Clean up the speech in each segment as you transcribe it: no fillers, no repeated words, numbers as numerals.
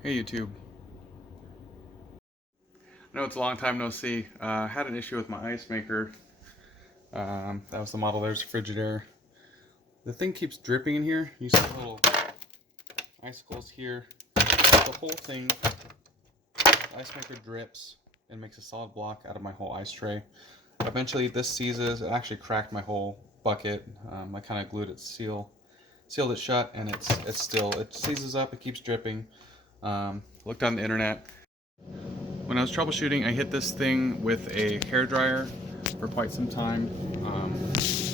Hey YouTube. I know it's a long time no see. Had an issue with my ice maker. That was the model. There's Frigidaire. The thing keeps dripping in here. You see the little icicles here. The whole thing, the ice maker drips and makes a solid block out of my whole ice tray. Eventually this seizes. It actually cracked my whole bucket. I kind of glued it sealed it shut, and it seizes up. It keeps dripping. Looked on the internet. When I was troubleshooting, I hit this thing with a hairdryer for quite some time.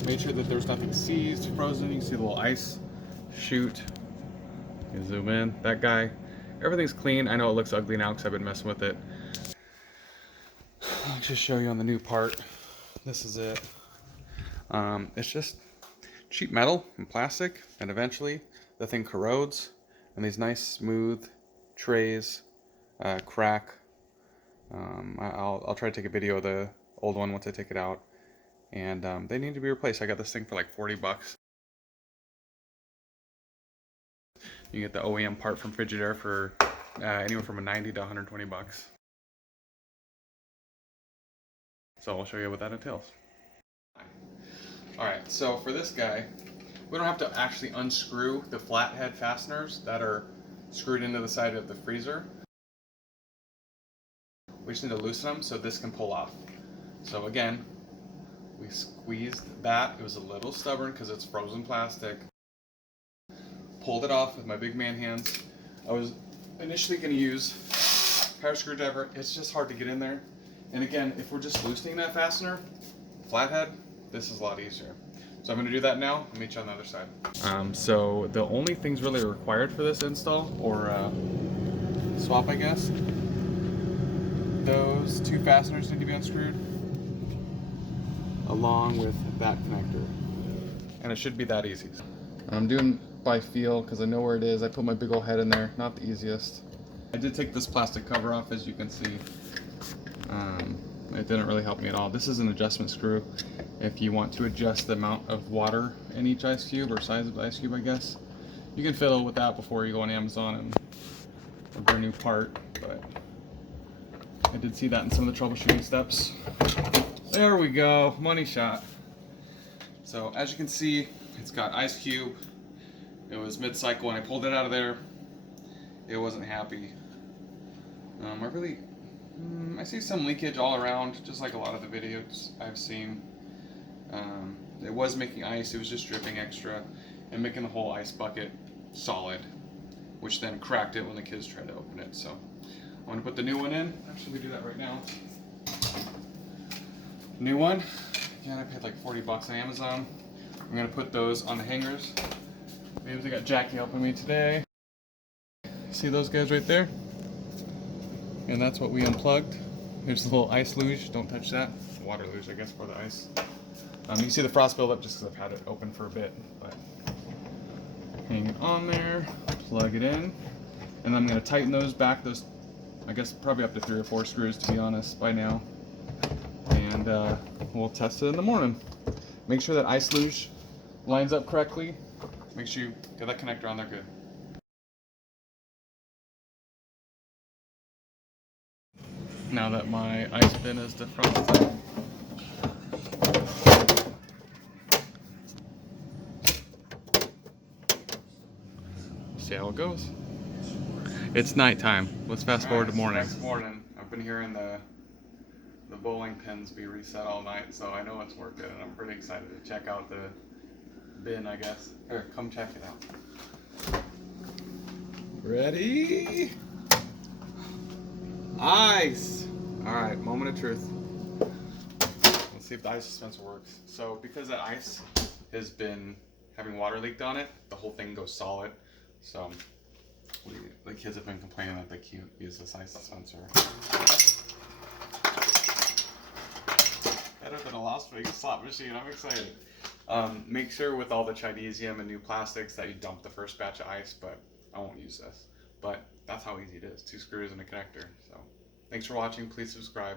Made sure that there was nothing seized, frozen. You can see the little ice chute. You can zoom in. That guy. Everything's clean. I know it looks ugly now because I've been messing with it. I'll just show you on the new part. This is it. It's just cheap metal and plastic, and eventually the thing corrodes, and these nice smooth trays crack. I'll try to take a video of the old one once I take it out, and they need to be replaced. I got this thing for like 40 bucks. You get the OEM part from Frigidaire for anywhere from 90 to 120 bucks. So I'll show you what that entails. Alright, so for this guy, we don't have to actually unscrew the flathead fasteners that are screwed into the side of the freezer. We just need to loosen them so this can pull off. So again, we squeezed that. It was a little stubborn because it's frozen plastic. Pulled it off with my big man hands. I was initially going to use power screwdriver. It's just hard to get in there. And again, if we're just loosening that fastener, flathead, this is a lot easier. So I'm going to do that now. I'll meet you on the other side. So the only things really required for this install, or swap I guess, those two fasteners need to be unscrewed, along with that connector. And it should be that easy. I'm doing by feel because I know where it is. I put my big old head in there. Not the easiest. I did take this plastic cover off, as you can see. It didn't really help me at all. This is an adjustment screw. If you want to adjust the amount of water in each ice cube, or size of the ice cube, I guess. You can fiddle with that before you go on Amazon and order a new part, but I did see that in some of the troubleshooting steps. There we go, money shot. So as you can see, it's got ice cube. It was mid-cycle and I pulled it out of there. It wasn't happy. I see some leakage all around, just like a lot of the videos I've seen. It was making ice, it was just dripping extra and making the whole ice bucket solid, which then cracked it when the kids tried to open it. So I'm going to put the new one in. Actually, we do that right now. New one. Again, I paid like 40 bucks on Amazon. I'm going to put those on the hangers. Maybe I got Jackie helping me today. See those guys right there? And that's what we unplugged. Here's the little ice luge. Don't touch that. Water luge, I guess, for the ice. You can see the frost buildup just because I've had it open for a bit. But hang it on there, plug it in, and then I'm going to tighten those back. Those, I guess, probably up to 3 or 4 screws, to be honest, by now. And we'll test it in the morning. Make sure that ice luge lines up correctly. Make sure you get that connector on there good. Now that my ice bin is defrosted, see how it goes. It's nighttime. Let's fast forward to morning. Next morning, I've been hearing the bowling pins be reset all night, so I know it's working, and I'm pretty excited to check out the bin, I guess. Here, come check it out. Ready? Ice! Alright, moment of truth. Let's see if the ice dispenser works. So, because that ice has been having water leaked on it, the whole thing goes solid. So, the kids have been complaining that they can't use this ice dispenser. Better than a Las Vegas slot machine, I'm excited. Make sure with all the Chinesium and new plastics that you dump the first batch of ice, but I won't use this. But that's how easy it is. 2 screws and a connector. So, thanks for watching. Please subscribe.